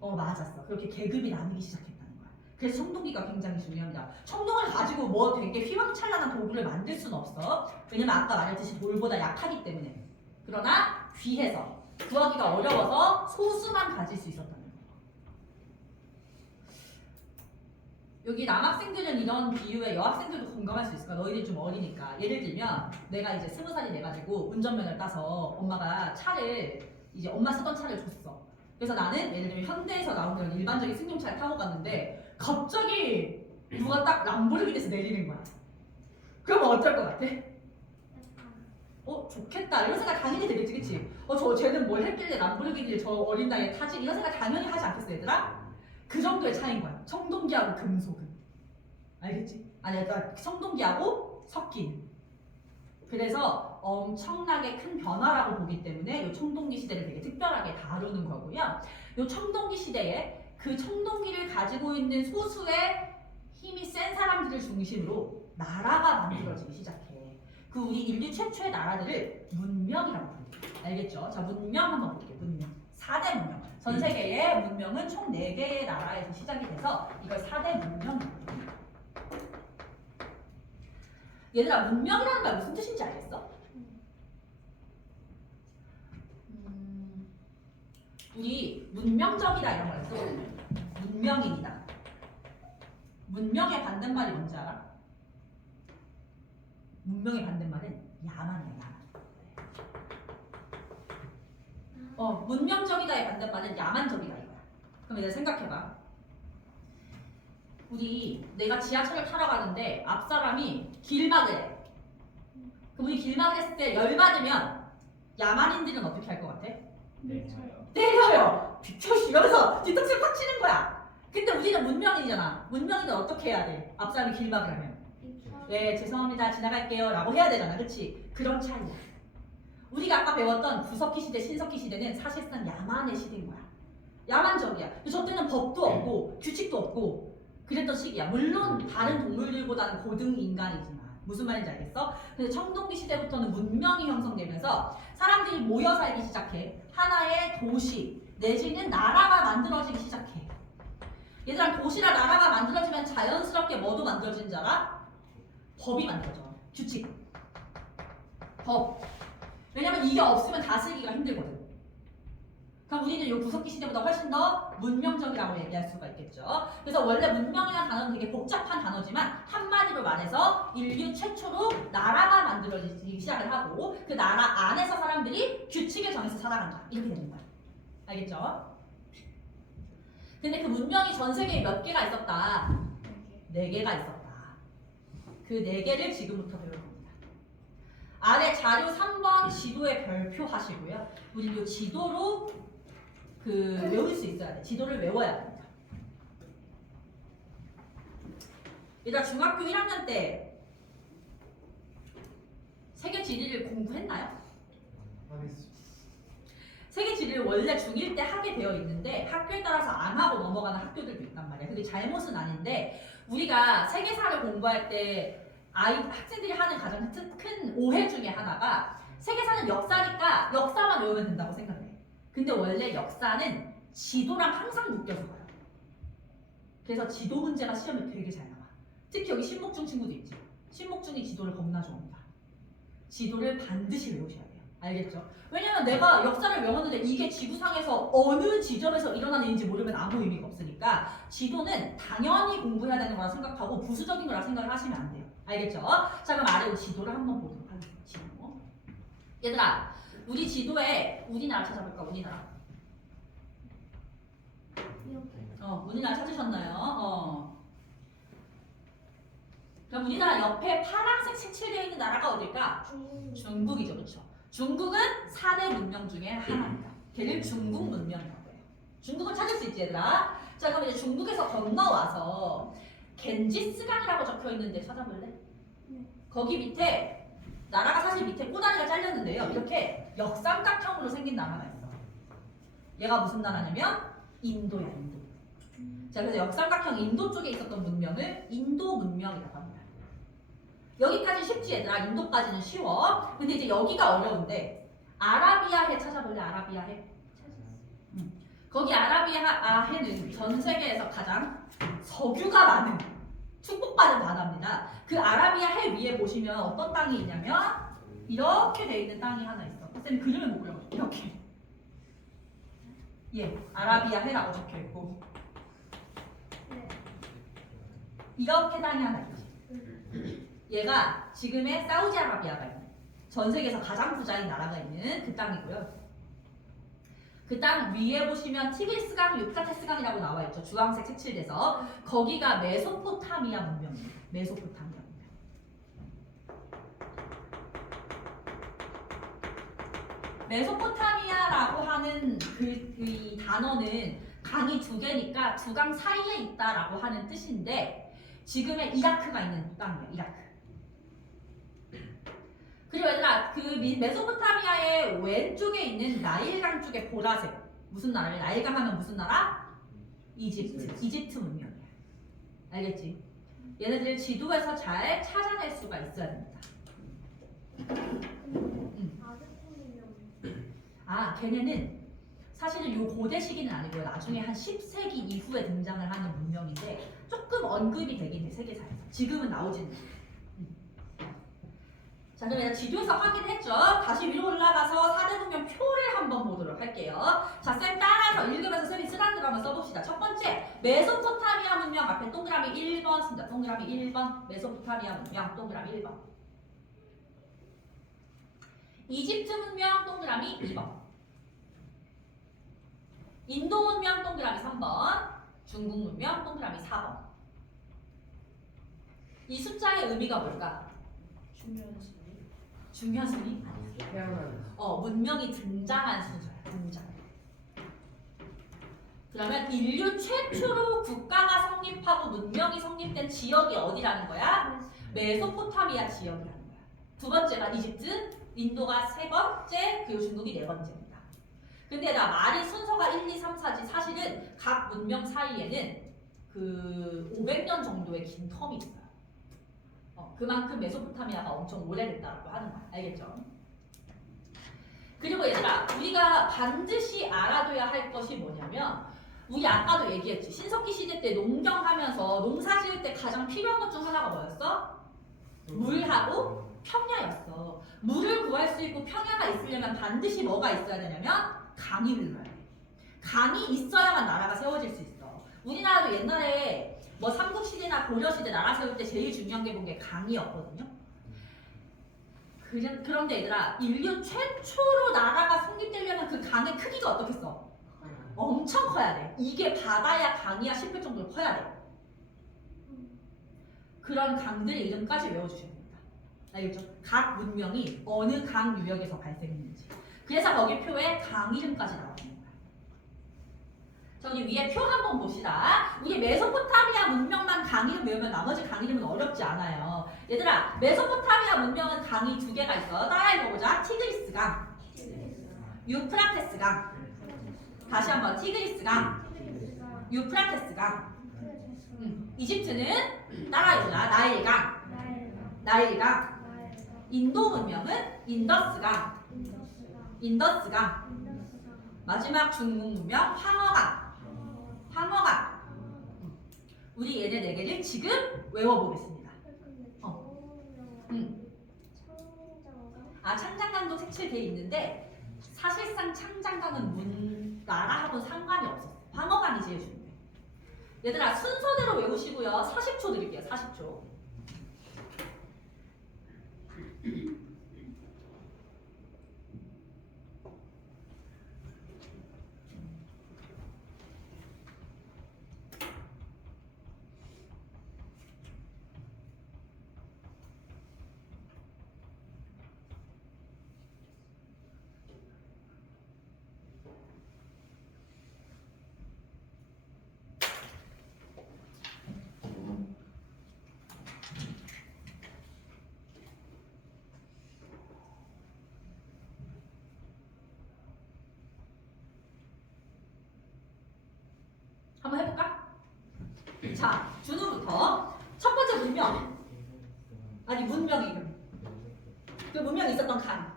맞았어. 그렇게 계급이 나뉘기 시작했다는 거야. 그래서 청동기가 굉장히 중요합니다. 청동을 가지고 뭐 되게 휘황찬란한 도구를 만들 수는 없어. 왜냐면 아까 말했듯이 돌보다 약하기 때문에. 그러나 귀해서 구하기가 어려워서 소수만 가질 수 있었다는 거야. 여기 남학생들은 이런 비유에 여학생들도 공감할 수 있을까? 너희들 좀 어리니까. 예를 들면 내가 이제 20살이 돼가지고 운전면허를 따서 엄마가 차를 이제 엄마 쓰던 차를 줬어. 그래서 나는 예를 들면 현대에서 나오는 일반적인 승용차를 타고 갔는데 갑자기 누가 딱 람보르기니에서 내리는 거야. 그러면 어떨 것 같아? 좋겠다 이런 생각 당연히 들겠지, 그치? 쟤는 뭘 했길래 람보르기니를 저 어린 나이에 타지? 이런 생각 당연히 하지 않겠어, 얘들아? 그 정도의 차이인 거야. 청동기하고 금속은. 알겠지? 아니, 그러니까 청동기하고 섞인. 그래서 엄청나게 큰 변화라고 보기 때문에 이 청동기 시대를 되게 특별하게 다루는 거고요. 이 청동기 시대에 그 청동기를 가지고 있는 소수의 힘이 센 사람들을 중심으로 나라가 만들어지기 시작해. 그 우리 인류 최초의 나라들을 문명이라고 부릅니다. 알겠죠? 자, 문명 한번 볼게요. 문명. 4대 문명. 전 세계의 문명은 총 4개의 나라에서 시작이 돼서 이걸 4대 문명이라고 합니다. 얘들아, 문명이라는 말 무슨 뜻인지 알겠어? 우리 문명적이다 이런 걸 쓰거든요. 문명인이다. 문명의 반대말이 뭔지 알아? 문명의 반대말은 야만이야, 야만. 문명적이다의 반대말은 야만적이다 이거야. 그럼 이제 생각해봐. 내가 지하철을 타러 가는데 앞 사람이 길막을 해. 그럼 우리 길막을 했을 때 열받으면 야만인들은 어떻게 할 것 같아? 때려요. 비켜주면서 뒤통수를 팍 치는 거야. 근데 우리는 문명인이잖아. 문명인은 어떻게 해야 돼? 앞 사람이 길막을 하면. 네, 죄송합니다. 지나갈게요. 라고 해야 되잖아. 그치? 그런 차이야. 우리가 아까 배웠던 구석기 시대, 신석기 시대는 사실상 야만의 시대인 거야. 야만적이야. 저 때는 법도 없고 규칙도 없고 그랬던 시기야. 물론 다른 동물들보다는 고등 인간이지만 무슨 말인지 알겠어? 근데 청동기 시대부터는 문명이 형성되면서 사람들이 모여 살기 시작해. 하나의 도시 내지는 나라가 만들어지기 시작해. 얘들아, 도시나 나라가 만들어지면 자연스럽게 뭐도 만들어지는 줄 알아? 법이 만들어져. 규칙. 법. 왜냐면 이게 없으면 다스리기가 힘들거든. 그럼 우리는 이 구석기 시대보다 훨씬 더 문명적이라고 얘기할 수가 있겠죠. 그래서 원래 문명이라는 단어는 되게 복잡한 단어지만 한마디로 말해서 인류 최초로 나라가 만들어지기 시작을 하고 그 나라 안에서 사람들이 규칙을 정해서 살아간다. 이렇게 되는 거야. 알겠죠? 근데 그 문명이 전 세계에 몇 개가 있었다? 4개가 있었다. 그 4개를 지금부터 배울 겁니다. 아래 자료 3번 지도에 별표 하시고요. 우리 이 지도로 외울 수 있어야 돼. 지도를 외워야 됩니다. 얘들아, 중학교 1학년 때 세계 지리를 공부했나요? 세계 지리를 원래 중1 때 하게 되어 있는데 학교에 따라서 안 하고 넘어가는 학교들도 있단 말이야. 근데 잘못은 아닌데 우리가 세계사를 공부할 때 학생들이 하는 가장 큰 오해 중에 하나가 세계사는 역사니까 역사만 외우면 된다고 생각해. 근데 원래 역사는 지도랑 항상 묶여서 가요. 그래서 지도 문제가 시험에 되게 잘 나와. 특히 여기 신목중 친구도 있지. 신목중이 지도를 겁나 좋아합니다. 지도를 반드시 외우셔야 돼요. 알겠죠? 왜냐면 내가 역사를 외웠는데 이게 지구상에서 어느 지점에서 일어나는 일인지 모르면 아무 의미가 없으니까 지도는 당연히 공부해야 되는 거라 생각하고 부수적인 거라 생각을 하시면 안 돼요. 알겠죠? 자, 그럼 아래 지도를 한번 보도록 하겠습니다. 지도. 얘들아, 우리 지도에 우리나라 찾아볼까? 우리나라. 우리나라 찾으셨나요? 그럼 우리나라 옆에 파란색 색칠되어 있는 나라가 어딜까? 중국이죠, 그렇죠? 중국은 4대 문명 중에 하나입니다. 걔를 중국 문명이라고 해요. 중국은 찾을 수 있지, 얘들아? 자, 그럼 이제 중국에서 건너와서 겐지스강이라고 적혀 있는데 찾아볼래? 네. 거기 밑에 나라가 사실 밑에 꼬다리가 잘렸는데요. 이렇게 역삼각형으로 생긴 나라가 있어. 얘가 무슨 나라냐면 인도야, 인도. 자, 그래서 역삼각형 인도 쪽에 있었던 문명을 인도 문명이라고 합니다. 여기까지 쉽지 얘들아. 인도까지는 쉬워. 근데 이제 여기가 어려운데 아라비아해 찾아볼래? 아라비아해. 거기 아라비아해는 전 세계에서 가장 석유가 많은 축복받은 바다입니다. 그 아라비아해 위에 보시면 어떤 땅이 있냐면 이렇게 돼 있는 땅이 하나 있어. 쌤 그림을 못 그려. 이렇게. 예, 아라비아해라고 적혀 있고 네. 이렇게 땅이 하나 있지. 얘가 지금의 사우디아라비아가 있는 전 세계에서 가장 부자인 나라가 있는 그 땅이고요. 그 땅 위에 보시면 티그리스강, 유프라테스강이라고 나와 있죠. 주황색 색칠돼서 거기가 메소포타미아 문명입니다. 메소포타미아 문명. 메소포타미아라고 하는 이 단어는 강이 두 개니까 두 강 사이에 있다라고 하는 뜻인데 지금의 이라크가 있는 땅이에요. 이라크. 그리고 얘들아 그 메소포타미아의 왼쪽에 있는 나일강 쪽에 보라색 무슨 나라를 나일강 하면 무슨 나라? 이집트 문명이야. 알겠지? 얘네들 지도에서 잘 찾아낼 수가 있어야 됩니다. 아 걔네는 사실은 요 고대 시기는 아니고요. 나중에 한 10세기 이후에 등장을 하는 문명인데 조금 언급이 되긴 해 세계사에서. 지금은 나오지는 않아. 자, 그럼 일단 지도에서 확인했죠? 다시 위로 올라가서 4대 문명 표를 한번 보도록 할게요. 자, 쌤 따라서 읽으면서 쌤이 쓰라는 거 한번 써봅시다. 첫 번째, 메소포타미아 문명 앞에 동그라미 1번 씁니다. 동그라미 1번, 메소포타미아 문명, 동그라미 1번. 이집트 문명, 동그라미 2번. 인도 문명, 동그라미 3번. 중국 문명, 동그라미 4번. 이 숫자의 의미가 뭘까? 중요한 순위? 태어나는 문명이 등장한 순서야. 등장. 그러면 인류 최초로 국가가 성립하고 문명이 성립된 지역이 어디라는 거야? 메소포타미아 지역이라는 거야. 두 번째가 이집트, 인도가 세 번째, 그리고 중국이 네 번째입니다. 근데 나 말이 순서가 1, 2, 3, 4지 사실은 각 문명 사이에는 그 500년 정도의 긴 텀이 있어요. 그만큼 메소포타미아가 엄청 오래됐다고 하는 거야. 알겠죠? 그리고 얘들아, 우리가 반드시 알아둬야 할 것이 뭐냐면 우리 아까도 얘기했지. 신석기 시대 때 농경하면서 농사 지을 때 가장 필요한 것 중 하나가 뭐였어? 물하고 평야였어. 물을 구할 수 있고 평야가 있으려면 반드시 뭐가 있어야 되냐면 강이 흘러야 돼. 강이 있어야만 나라가 세워질 수 있어. 우리나라도 옛날에 뭐 삼국시대나 고려시대 나라 세울 때 제일 중요한 게 본 게 강이었거든요. 그런데 얘들아, 인류 최초로 나라가 성립되려면 그 강의 크기가 어떻겠어? 엄청 커야 돼. 이게 바다야 강이야 싶을 정도로 커야 돼. 그런 강들의 이름까지 외워주셔야 됩니다. 알겠죠? 각 문명이 어느 강 유역에서 발생했는지. 그래서 거기 표에 강 이름까지 나와요. 자, 우리 위에 표 한번 봅시다. 우리 메소포타미아 문명만 강 이름 외우면 나머지 강 이름은 어렵지 않아요. 얘들아, 메소포타미아 문명은 강이 두 개가 있어. 따라 읽어보자. 티그리스강, 유프라테스강. 다시 한번 티그리스강, 유프라테스강. 이집트는 따라 읽어보자. 나일강. 인도 문명은 인더스강. 마지막 중국 문명 황허강. 우리 얘네 네 개를 지금 외워보겠습니다. 창장강도 색칠돼 있는데 사실상 창장강은 나라하고는 상관이 없었어. 황허강이 제일 중요해. 얘들아 순서대로 외우시고요. 40초 드릴게요. 40초. 자, 준우부터 첫 번째 문명. 아니 문명 이름. 그 문명이 있었던 강.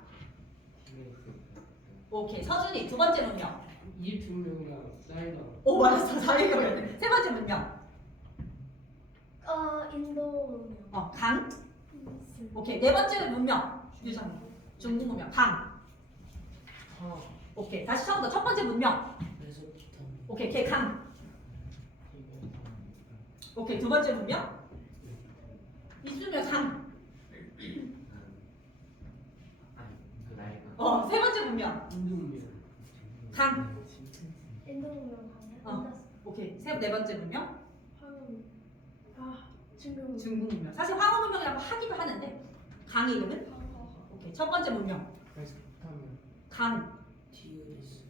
오케이. 서준이 두 번째 문명. 이 두 명이랑 사이다. 오 맞았어. 사이가 그랬네. 세 번째 문명. 인도 강. 오케이. 네 번째 문명. 유정. 중국 문명. 강. 오케이. 다시 처음부터 첫 번째 문명. 오케이. 걔 강. 오케이. 두 번째 문명. 이수명 강. 세 번째 문명. 인도문명. 강. 인도 문명 강이야? 오케이. 네 번째 문명. 황금 중국 중국 문명. 사실 황후 문명이라고 하기도 하는데 강 이름은 오케이. 첫 번째 문명. 메소포타미아. 강. 티그리스.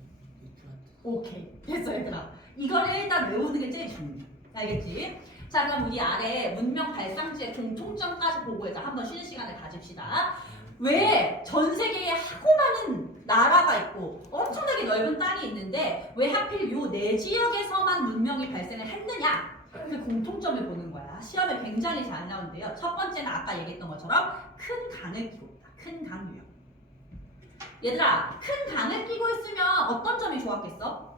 유프라트. 오케이. 됐어 얘들아. 이거를 일단 외우는 게 제일 중요해. 알겠지? 자 그럼 우리 아래 문명 발상지의 공통점까지 보고 해서 한번 쉬는 시간을 가집시다. 왜 전 세계에 하고 많은 나라가 있고 엄청나게 넓은 땅이 있는데 왜 하필 요 네 지역에서만 문명이 발생을 했느냐? 그 공통점을 보는 거야. 시험에 굉장히 잘 나오는데요. 첫 번째는 아까 얘기했던 것처럼 큰 강을 끼고 있다. 큰 강 유형. 얘들아, 큰 강을 끼고 있으면 어떤 점이 좋았겠어?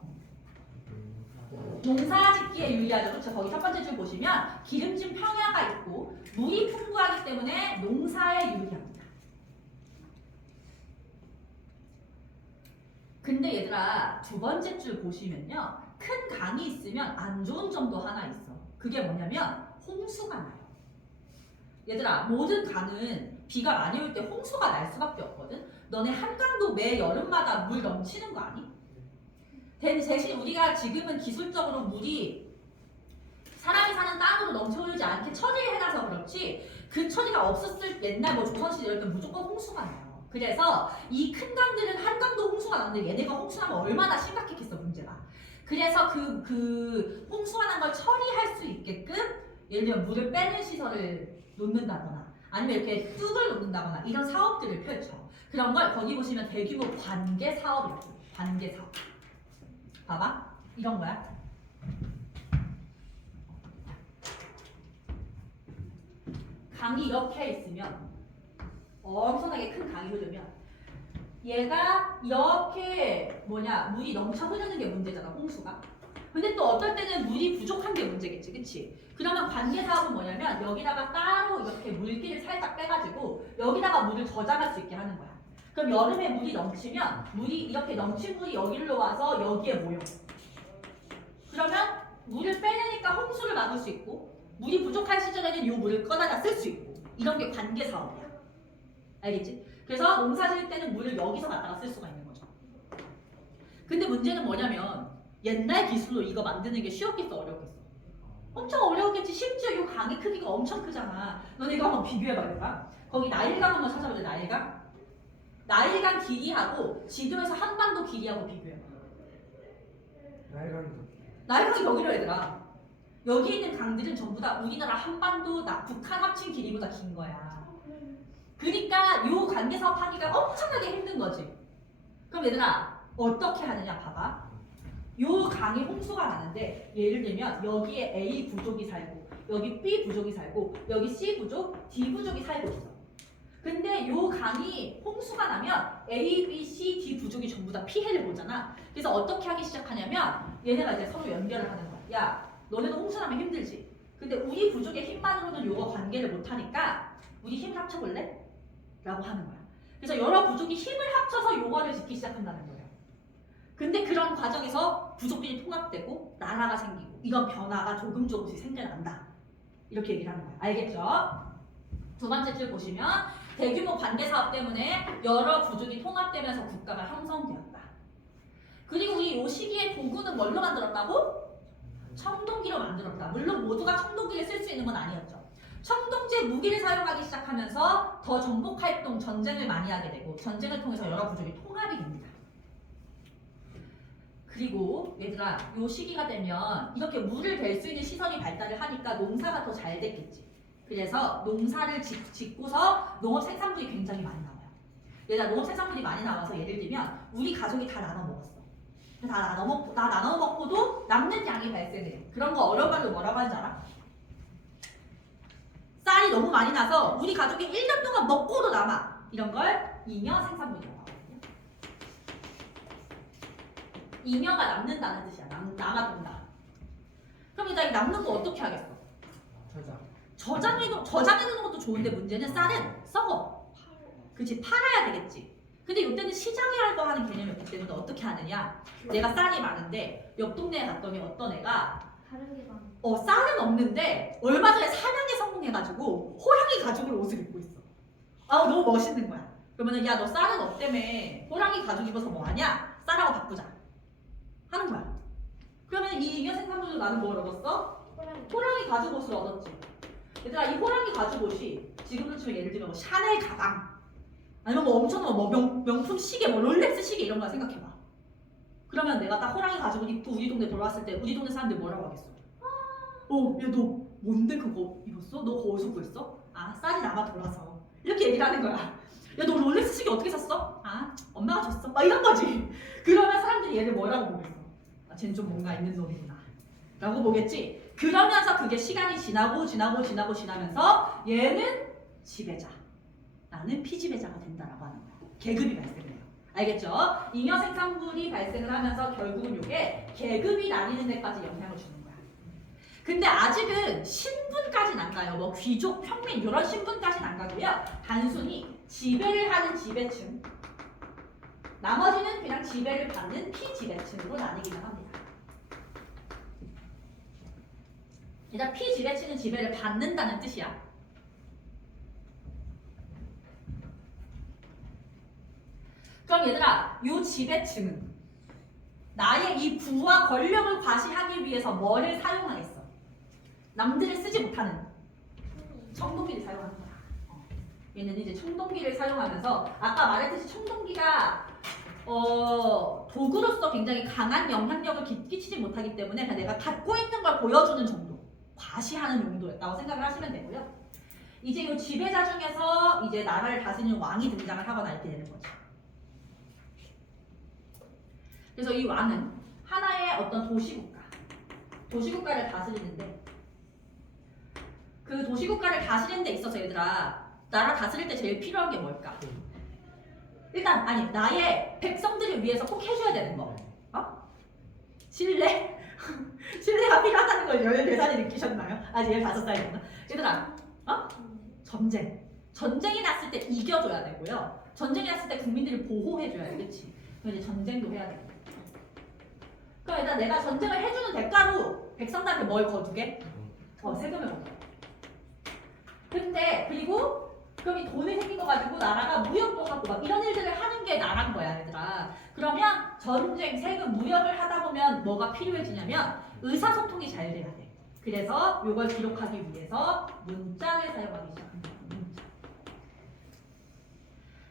농사 짓기에 유리하죠. 그렇죠? 거기 첫 번째 줄 보시면 기름진 평야가 있고 물이 풍부하기 때문에 농사에 유리합니다. 근데 얘들아 두 번째 줄 보시면요. 큰 강이 있으면 안 좋은 점도 하나 있어. 그게 뭐냐면 홍수가 나요. 얘들아 모든 강은 비가 많이 올 때 홍수가 날 수밖에 없거든. 너네 한강도 매 여름마다 물 넘치는 거 아니? 대신 우리가 지금은 기술적으로 물이 사람이 사는 땅으로 넘쳐오지 않게 처리를 해놔서 그렇지 그 처리가 없었을 옛날 뭐 조선시대 이럴 때 무조건 홍수가 나요. 그래서 이 큰 강들은 한강도 홍수가 나는데 얘네가 홍수나면 얼마나 심각했겠어 문제가. 그래서 그 홍수가 난 걸 처리할 수 있게끔 예를 들면 물을 빼는 시설을 놓는다거나 아니면 이렇게 뚝을 놓는다거나 이런 사업들을 펼쳐. 그런 걸 거기 보시면 대규모 관계 사업이라고 해요. 관계 사업. 봐봐. 이런 거야. 강이 이렇게 있으면 엄청나게 큰 강이 흐르면 얘가 이렇게 물이 넘쳐 흐르는 게 문제잖아. 홍수가. 근데 또 어떨 때는 물이 부족한 게 문제겠지. 그치? 그러면 관계 사업은 뭐냐면 여기다가 따로 이렇게 물기를 살짝 빼가지고 여기다가 물을 저장할 수 있게 하는 거야. 그럼 여름에 물이 넘치면 이렇게 넘친 물이 여기로 와서 여기에 모여. 그러면 물을 빼내니까 홍수를 막을 수 있고 물이 부족한 시절에는 이 물을 꺼내다 쓸 수 있고 이런 게 관계 사업이야. 알겠지? 그래서 농사 지을 때는 물을 여기서 갖다가 쓸 수가 있는 거죠. 근데 문제는 뭐냐면 옛날 기술로 이거 만드는 게 쉬웠겠어 어렵겠어? 엄청 어려웠겠지. 심지어 이 강의 크기가 엄청 크잖아. 너네 이거 한번 비교해봐. 거기 나일강 한번 찾아보자. 나일강 길이하고 지도에서 한반도 길이하고 비교해봐. 나일강이 여기로 얘들아. 여기 있는 강들은 전부 다 우리나라 한반도, 북한 합친 길이보다 긴 거야. 그러니까 요 관계 사업 하기가 엄청나게 힘든 거지. 그럼 얘들아 어떻게 하느냐 봐봐. 요 강이 홍수가 나는데 예를 들면 여기에 A 부족이 살고 여기 B 부족이 살고 여기 C 부족, D 부족이 살고 있어. 근데 요 강이 홍수가 나면 A, B, C, D 부족이 전부 다 피해를 보잖아. 그래서 어떻게 하기 시작하냐면 얘네가 이제 서로 연결을 하는 거야. 야 너네도 홍수 나면 힘들지. 근데 우리 부족의 힘만으로는 요거 관계를 못하니까 우리 힘을 합쳐볼래? 라고 하는 거야. 그래서 여러 부족이 힘을 합쳐서 요거를 짓기 시작한다는 거예요. 근데 그런 과정에서 부족들이 통합되고 나라가 생기고 이런 변화가 조금씩 생겨난다. 이렇게 얘기를 하는 거예요. 알겠죠? 두 번째 줄 보시면 대규모 관계 사업 때문에 여러 부족이 통합되면서 국가가 형성되었다. 그리고 우리 요 시기에 도구는 뭘로 만들었다고? 청동기로 만들었다. 물론 모두가 청동기를 쓸 수 있는 건 아니었죠. 청동제 무기를 사용하기 시작하면서 더 정복 활동, 전쟁을 많이 하게 되고 전쟁을 통해서 여러 부족이 통합이 됩니다. 그리고 얘들아 요 시기가 되면 이렇게 물을 댈 수 있는 시설이 발달을 하니까 농사가 더 잘 됐겠지. 그래서 농사를 짓고서 농업 생산물이 굉장히 많이 나와요. 얘들아 농업 생산물이 많이 나와서 예를 들면 우리 가족이 다 나눠 먹었어. 다 나눠 먹고도 남는 양이 발생해. 그런 거 어려운 말로 뭐라고 하는지 알아? 쌀이 너무 많이 나서 우리 가족이 1년 동안 먹고도 남아. 이런 걸 잉여 생산물이라고 하거든요. 잉여가 남는다는 뜻이야. 남아둔다. 그럼 일단 이 남는 거 어떻게 하겠어? 저장해두는 것도 좋은데 문제는 쌀은 썩어. 그치, 팔아야 되겠지. 근데 이때는 시장이라고 하는 개념이 없기 때문에 어떻게 하느냐? 내가 쌀이 많은데 옆 동네에 갔더니 어떤 애가 다른 게 많아. 쌀은 없는데 얼마 전에 사냥에 성공해가지고 호랑이 가죽을 옷을 입고 있어. 아, 너무 멋있는 거야. 그러면은 야, 너 쌀은 없다며. 호랑이 가죽 입어서 뭐하냐? 쌀하고 바꾸자 하는 거야. 그러면 이 잉여 생산물로 나는 뭘 얻었어? 호랑이 가죽 옷을 얻었지. 얘들아, 이 호랑이 가죽 옷이 지금으로 치면 예를 들면 뭐 샤넬 가방 아니면 뭐 엄청난 뭐 명품 시계, 뭐 롤렉스 시계 이런 거 생각해봐. 그러면 내가 딱 호랑이 가죽을 입고 우리 동네 돌아왔을 때 우리 동네 사람들 뭐라고 하겠어? 야, 너 뭔데 그거 입었어? 너 그거 어디서 구했어? 아, 쌀이 남아 돌아서. 이렇게 얘기를 하는 거야. 야, 너 롤렉스 시계 어떻게 샀어? 아, 엄마가 줬어. 막 이런 거지. 그러면 사람들이 얘를 뭐라고 보겠어? 아, 쟤는 좀 뭔가 있는 놈이구나 라고 보겠지. 그러면서 그게 시간이 지나면서 얘는 지배자, 나는 피지배자가 된다라고 하는 거야. 계급이 발생을 해요. 알겠죠? 잉여 생산물이 발생을 하면서 결국은 이게 계급이 나뉘는 데까지 영향을 주는 거야. 근데 아직은 신분까지는 안 가요. 뭐 귀족, 평민 이런 신분까지는 안 가고요. 단순히 지배를 하는 지배층, 나머지는 그냥 지배를 받는 피지배층으로 나뉘기는 합니다. 일단 피지배층은 지배를 받는다는 뜻이야. 그럼 얘들아, 이 지배층은 나의 이 부와 권력을 과시하기 위해서 뭐를 사용하겠어? 남들이 쓰지 못하는 청동기를 사용하는 거야. 얘는 이제 청동기를 사용하면서 아까 말했듯이 청동기가 도구로서 굉장히 강한 영향력을 끼치지 못하기 때문에 그냥 내가 갖고 있는 걸 보여주는 정도, 과시하는 용도였다고 생각을 하시면 되고요. 이제 이 지배자 중에서 이제 나라를 다스리는 왕이 등장을 하거나 이렇게 되는 거죠. 그래서 이 왕은 하나의 어떤 도시국가를 다스리는데 그 도시국가를 다스리는 데 있어서 얘들아, 나라 다스릴 때 제일 필요한 게 뭘까? 일단 나의 백성들을 위해서 꼭 해줘야 되는 거. 신뢰? 신뢰가 필요하다는 걸 14살에 느끼셨나요? 아직 15살이구나. 얘들아, 전쟁이 났을 때 이겨줘야 되고요. 전쟁이 났을 때 국민들을 보호해줘야 돼, 그치? 그럼 이제 전쟁도 해야 되고. 그럼 일단 내가 전쟁을 해주는 대가로 백성들한테 뭘 거두게? 세금을 거둬. 근데 그리고 그럼 이 돈이 생긴 거 가지고 나라가 무역도 하고 막 이런 일들을 하는 게 나란 거야, 얘들아. 그러면 전쟁, 세금, 무역을 하다 보면 뭐가 필요해지냐면 의사소통이 잘 돼야 돼. 그래서 이걸 기록하기 위해서 문자를 사용하기 시작합니다. 문자.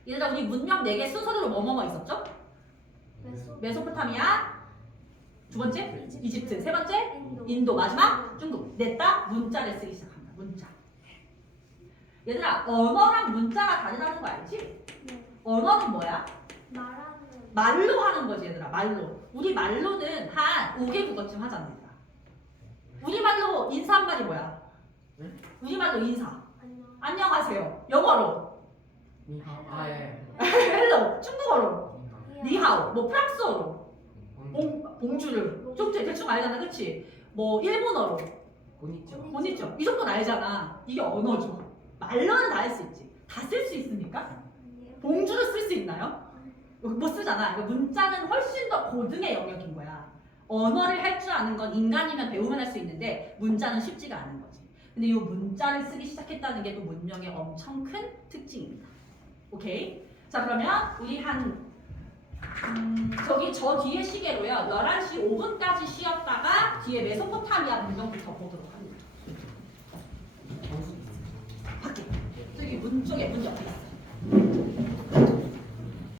얘들아, 우리 문명 4개 순서대로 뭐뭐뭐 있었죠? 메소포타미아, 두 번째 이집트, 세 번째 인도, 마지막 중국. 냈다 문자를 쓰기 시작합니다. 문자. 얘들아, 언어랑 문자가 다르다는 거 알지? 네. 언어는 뭐야? 말하는. 말로 하는 거지, 얘들아. 말로. 우리 말로는 한 5개 국어쯤 하잖아, 얘들아. 우리 말로 인사 한 마디 뭐야? 네? 우리 말로 인사. 안녕. 안녕하세요. 영어로 예. 헬로. 중국어로 이야. 니하오. 뭐 프랑스어로 봉주르. 좀 대충 알잖아, 그치? 뭐 일본어로 고니죠. 이 정도는 알잖아. 이게 언어죠. 말로는 다 할 수 있지. 다 쓸 수 있습니까? 아니에요. 봉주를 쓸 수 있나요? 못 쓰잖아. 그러니까 문자는 훨씬 더 고등의 영역인 거야. 언어를 할 줄 아는 건 인간이면 배우면 할 수 있는데 문자는 쉽지가 않은 거지. 근데 이 문자를 쓰기 시작했다는 게 또 문명의 엄청 큰 특징입니다. 오케이? 자, 그러면 우리 저 뒤에 시계로요. 11시 5분까지 쉬었다가 뒤에 메소포타미아 문명부터 보도록 합니다. 밖에. 저기 문 쪽에 문 옆에 있어.